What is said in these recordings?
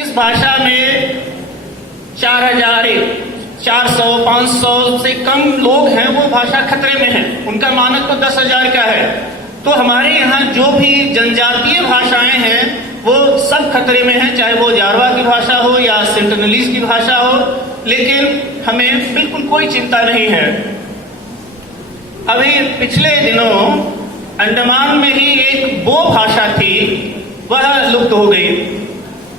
इस भाषा में 4000 400 500 से कम लोग हैं, वो भाषा खतरे में है। उनका मानक तो 10,000 का है। तो हमारे यहाँ जो भी जनजातीय भाषाएं हैं वो सब खतरे में हैं, चाहे वो जारवा की भाषा हो या सेंटनलीज की भाषा हो, लेकिन हमें बिल्कुल कोई चिंता नहीं है। अभी पिछले दिनों अंडमान में ही एक बो भाषा थी, वह लुप्त हो गई,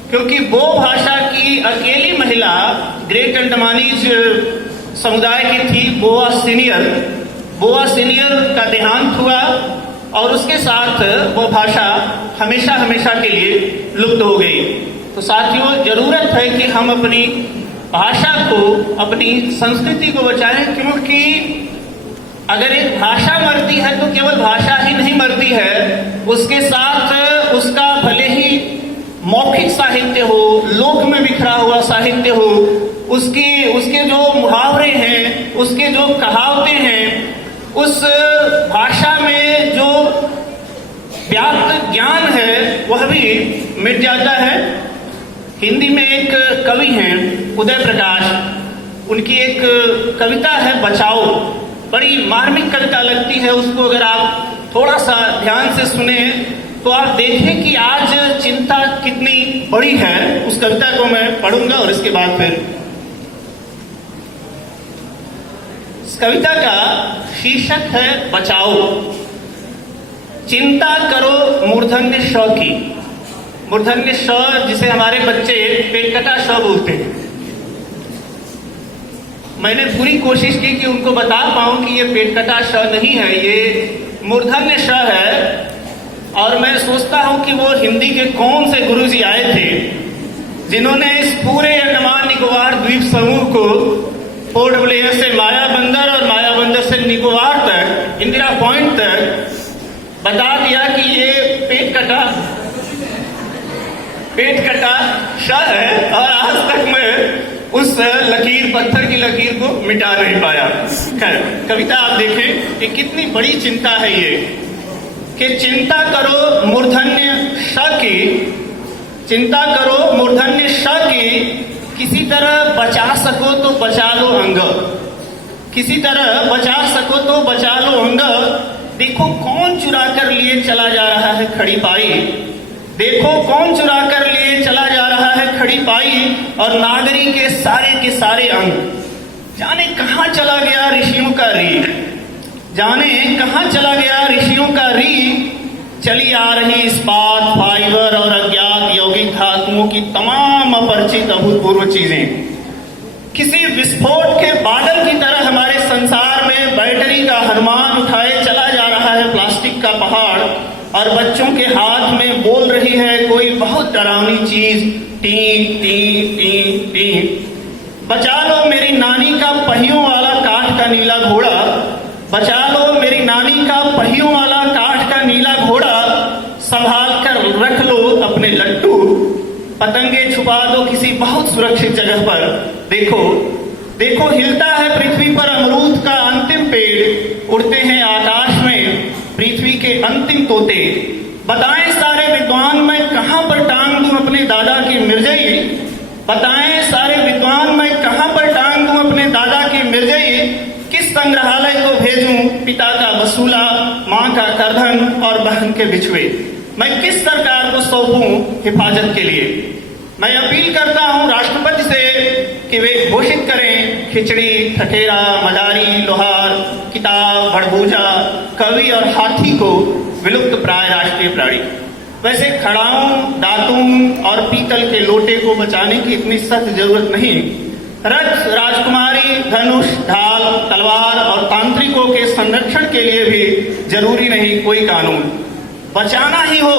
क्योंकि बो भाषा की अकेली महिला ग्रेट अंडमानीज समुदाय की थी, बोआ सीनियर का देहांत हुआ और उसके साथ वो भाषा हमेशा हमेशा के लिए लुप्त हो गई। तो साथियों, जरूरत है कि हम अपनी भाषा को, अपनी संस्कृति को बचाएं, क्योंकि अगर एक भाषा मरती है तो केवल भाषा ही नहीं मरती है, उसके साथ उसका भले ही मौखिक साहित्य हो, लोक में बिखरा हुआ साहित्य हो, उसके जो मुहावरे हैं, उसके जो कहावतें हैं, उस भाषा में जो व्याप्त ज्ञान है वह भी मिट जाता है। हिंदी में एक कवि हैं उदय प्रकाश, उनकी एक कविता है बचाओ, बड़ी मार्मिक कविता लगती है। उसको अगर आप थोड़ा सा ध्यान से सुने तो आप देखें कि आज चिंता कितनी बड़ी है। उस कविता को मैं पढ़ूंगा और इसके बाद फिर इस कविता का शीर्षक है बचाओ। चिंता करो मूर्धन्य श की। मूर्धन्य श जिसे हमारे बच्चे पेटकटा श बोलते हैं। मैंने पूरी कोशिश की कि उनको बता पाऊं कि ये पेटकटा श नहीं है, ये मूर्धन्य श है। और मैं सोचता हूं कि वो हिंदी के कौन से गुरुजी आए थे जिन्होंने इस पूरे अंडमान निकोबार द्वीप समूह को पोर्ट ब्लेयर से माया बंदर और माया बंदर से निकोबार तक, इंदिरा पॉइंट तक बता दिया कि ये पेट कटा श है। और आज तक मैं उस लकीर, पत्थर की लकीर को मिटा नहीं पाया। खैर, कविता आप देखें कि कितनी बड़ी चिंता है ये, कि चिंता करो मूर्धन्य श की, चिंता करो मूर्धन्य श की, किसी तरह बचा सको तो बचा लो अंग, किसी तरह बचा सको तो बचा लो अंग। देखो कौन चुरा कर लिए चला जा रहा है खड़ी पाई, देखो कौन चुरा कर लिए चला जा रहा है खड़ी पाई, और नागरी के सारे अंग। जाने कहाँ चला गया ऋषियों का री, जाने कहाँ चला गया ऋषियों का री। चली आ रही इस्पात, फाइबर और अज्ञात यौगिक धातुओं की तमाम अपरिचित अभूतपूर्व चीजें किसी विस्फोट के बादल की तरह हमारे संसार में बैटरी का हनुमान उठाए चला जा रहा है प्लास्टिक का पहाड़, और बच्चों के हाथ में बोल रही है कोई बहुत डरावनी चीज, टी टी टी टी। बचा लो मेरी नानी का पहियों वाला काठ का नीला घोड़ा, बचा लो मेरी नानी का पहियों वाला काठ का नीला घोड़ा, संभाल कर रख लो अपने लट्टू, पतंगे छुपा दो किसी बहुत सुरक्षित जगह पर। देखो देखो हिलता है पृथ्वी पर अमरूद का अंतिम पेड़, उड़ते हैं आकाश में पृथ्वी के अंतिम तोते। बताएं सारे विद्वान मैं कहां पर टांग दूं अपने दादा की मिर्जई, बताएं सारे विद्वान मैं कहां पर टांग दूं अपने दादा की मिर्जई। किस संग्रहालय को भेजूं पिता का वसूला, माँ का करधन और बहन के बिछुए। मैं किस सरकार को सौंपूं हिफाजत के लिए। मैं अपील करता हूं राष्ट्रपति से कि वे घोषित करें खिचड़ी, ठठेरा, मदारी, लोहार, किताब, भड़बूजा, कवि और हाथी को विलुप्त प्राय राष्ट्रीय प्राणी। वैसे खड़ाओं, दातून और पीतल के लोटे को बचाने की इतनी सख्त जरूरत नहीं। रथ, राजकुमारी, धनुष, ढाल, तलवार और तांत्रिकों के संरक्षण के लिए भी जरूरी नहीं कोई कानून। बचाना ही हो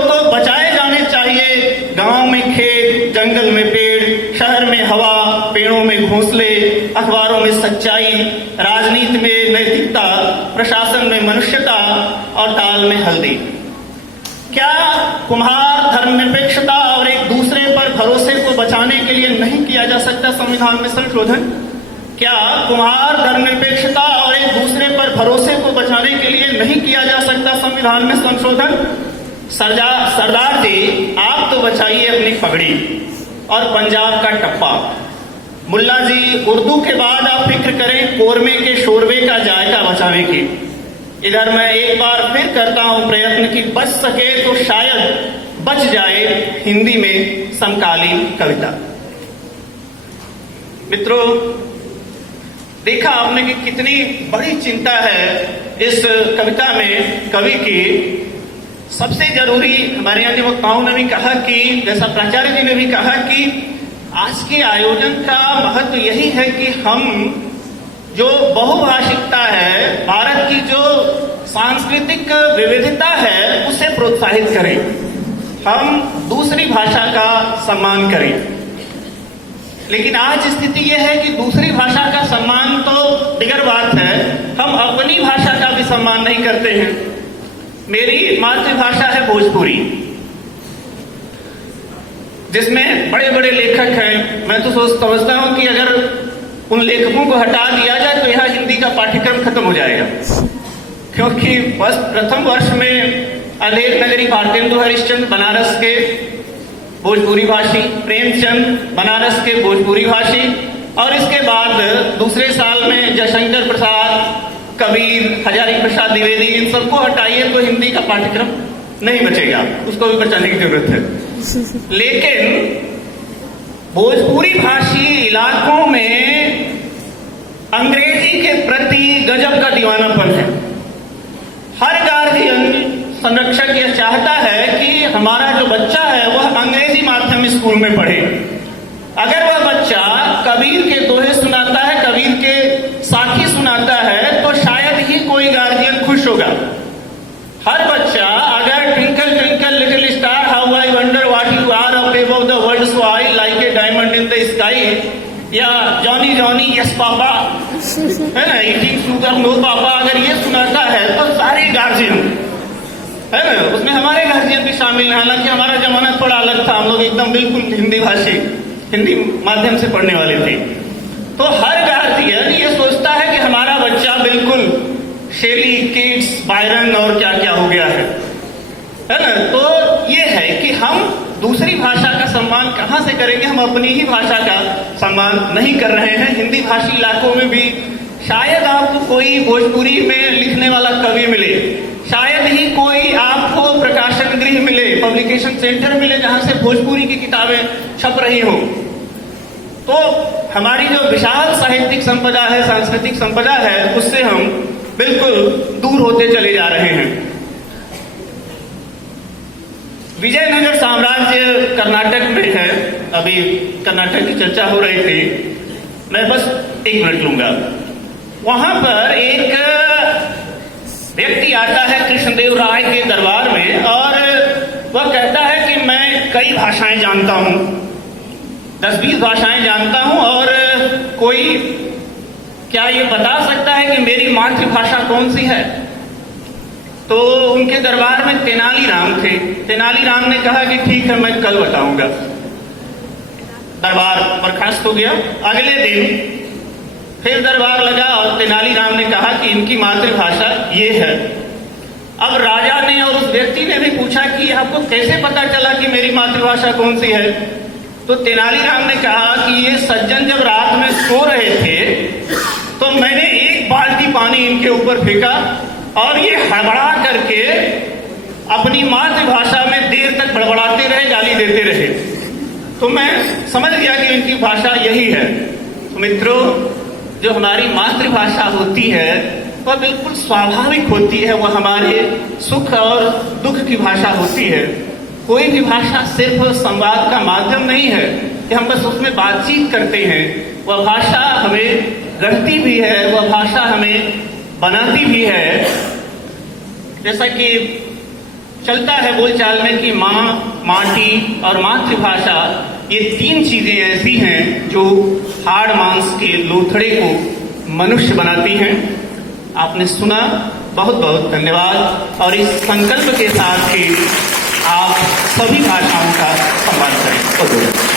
तो बचाए जाने चाहिए। गांव में खेत, जंगल में पेड़, शहर में हवा, पेड़ों में घोंसले, अखबारों में सच्चाई, राजनीति में नैतिकता, प्रशासन में मनुष्यता और दाल में हल्दी। क्या कुम्हार धर्मनिरपेक्षता और एक दूसरे पर भरोसे को बचाने के लिए नहीं किया जा सकता संविधान में संशोधन? क्या कुम्हार धर्मनिरपेक्षता और एक दूसरे पर भरोसे को बचाने के लिए नहीं किया जा सकता संविधान में संशोधन? सरदार जी, आप तो बचाइए अपनी पगड़ी और पंजाब का टप्पा। मुल्ला जी, उर्दू के बाद आप फिक्र करें कोरमे के शोरबे का जायका बचाने की। इधर मैं एक बार फिर करता हूं प्रयत्न कि बच सके तो शायद बच जाए हिंदी में समकालीन कविता। मित्रों, देखा आपने कि कितनी बड़ी चिंता है इस कविता में कवि की। सबसे जरूरी हमारे यहाँ के वक्ताओं ने भी कहा कि, जैसा प्राचार्य जी ने भी कहा कि आज के आयोजन का महत्व यही है कि हम जो बहुभाषिकता है, भारत की जो सांस्कृतिक विविधता है, उसे प्रोत्साहित करें, हम दूसरी भाषा का सम्मान करें। लेकिन आज स्थिति यह है कि दूसरी भाषा का सम्मान तो दिगर बात है, हम अपनी भाषा का भी सम्मान नहीं करते हैं। मेरी मातृभाषा है भोजपुरी, जिसमें बड़े बड़े लेखक हैं। मैं तो समझता हूं कि अगर उन लेखकों को हटा दिया जाए तो यहाँ हिंदी का पाठ्यक्रम खत्म हो जाएगा, क्योंकि बस प्रथम वर्ष में अलेख नगरी भारतेंदु हरिश्चंद्र बनारस के भोजपुरी भाषी, प्रेमचंद बनारस के भोजपुरी भाषी, और इसके बाद दूसरे साल में जयशंकर प्रसाद, कबीर, हजारी प्रसाद द्विवेदी, इन सबको हटाइए तो हिंदी का पाठ्यक्रम नहीं बचेगा, उसको भी बचाने की जरूरत है। लेकिन भोजपुरी भाषी इलाकों में अंग्रेजी के प्रति गजब का दीवानापन है। हर गार्जियन, संरक्षक यह चाहता है कि हमारा जो बच्चा है वह अंग्रेजी माध्यम स्कूल में पढ़े। अगर वह बच्चा कबीर के दोहे सुनाता है, कबीर के साखी सुनाता है, तो शायद ही कोई गार्जियन खुश होगा। हर बच्चा अगर twinkle twinkle little star how I wonder what you are up above the world so I like a diamond in the sky, या जॉनी जॉनी यस पापा, है ना, ईटिंग शुगर नो पापा, अगर ये सुनाता है तो सारे गार्जियन, है ना, उसमें हमारे गार्जियन भी शामिल हैं। हालांकि हमारा जमाना थोड़ा अलग था, हम लोग एकदम बिल्कुल हिंदी भाषी, हिंदी माध्यम से पढ़ने वाले थे। तो हर गार्जियन ये सोचता है कि हमारा बच्चा बिल्कुल शेली, किट्स, बायरन और क्या क्या हो गया है ना। तो ये है कि हम दूसरी भाषा का सम्मान कहां से करेंगे, हम अपनी ही भाषा का सम्मान नहीं कर रहे हैं। हिंदी भाषी इलाकों में भी शायद आपको कोई भोजपुरी में लिखने वाला कवि मिले, शायद ही कोई आपको प्रकाशन गृह मिले, पब्लिकेशन सेंटर मिले जहां से भोजपुरी की किताबें छप रही हो। तो हमारी जो विशाल साहित्यिक संपदा है, सांस्कृतिक संपदा है, उससे हम बिल्कुल दूर होते चले जा रहे हैं। विजयनगर साम्राज्य कर्नाटक में है, अभी कर्नाटक की चर्चा हो रही थी, मैं बस 1 मिनट लूंगा। वहां पर एक व्यक्ति आता है कृष्णदेव राय के दरबार में, और वह कहता है कि मैं कई भाषाएं जानता हूं, 10-20 भाषाएं जानता हूं, और कोई क्या ये बता सकता है कि मेरी मातृभाषा कौन सी है। तो उनके दरबार में तेनालीराम थे। तेनालीराम ने कहा कि ठीक है, मैं कल बताऊंगा। दरबार बर्खास्त हो गया। अगले दिन फिर दरबार लगा और तेनालीराम ने कहा कि इनकी मातृभाषा ये है। अब राजा ने और उस व्यक्ति ने भी पूछा कि आपको कैसे पता चला कि मेरी मातृभाषा कौन सी है। तो तेनालीराम ने कहा कि ये सज्जन जब रात में सो रहे थे तो मैंने एक बाल्टी पानी इनके ऊपर फेंका और ये हड़बड़ा करके अपनी मातृभाषा में देर तक बड़बड़ाते रहे, गाली देते रहे। तो मैं समझ गया कि इनकी भाषा यही है। तो मित्रों, जो हमारी मातृभाषा होती है वह बिल्कुल स्वाभाविक होती है, वह हमारे सुख और दुख की भाषा होती है। कोई भी भाषा सिर्फ संवाद का माध्यम नहीं है कि हम बस उसमें बातचीत करते हैं। वह भाषा हमें गढ़ती भी है, वह भाषा हमें बनाती भी है। जैसा कि चलता है बोलचाल में कि माँ, माटी और मातृभाषा, ये 3 चीजें ऐसी हैं जो हाड़ मांस के लोथड़े को मनुष्य बनाती हैं। आपने सुना, बहुत बहुत धन्यवाद। और इस संकल्प के साथ कि आप सभी भाषाओं का सम्मान करें।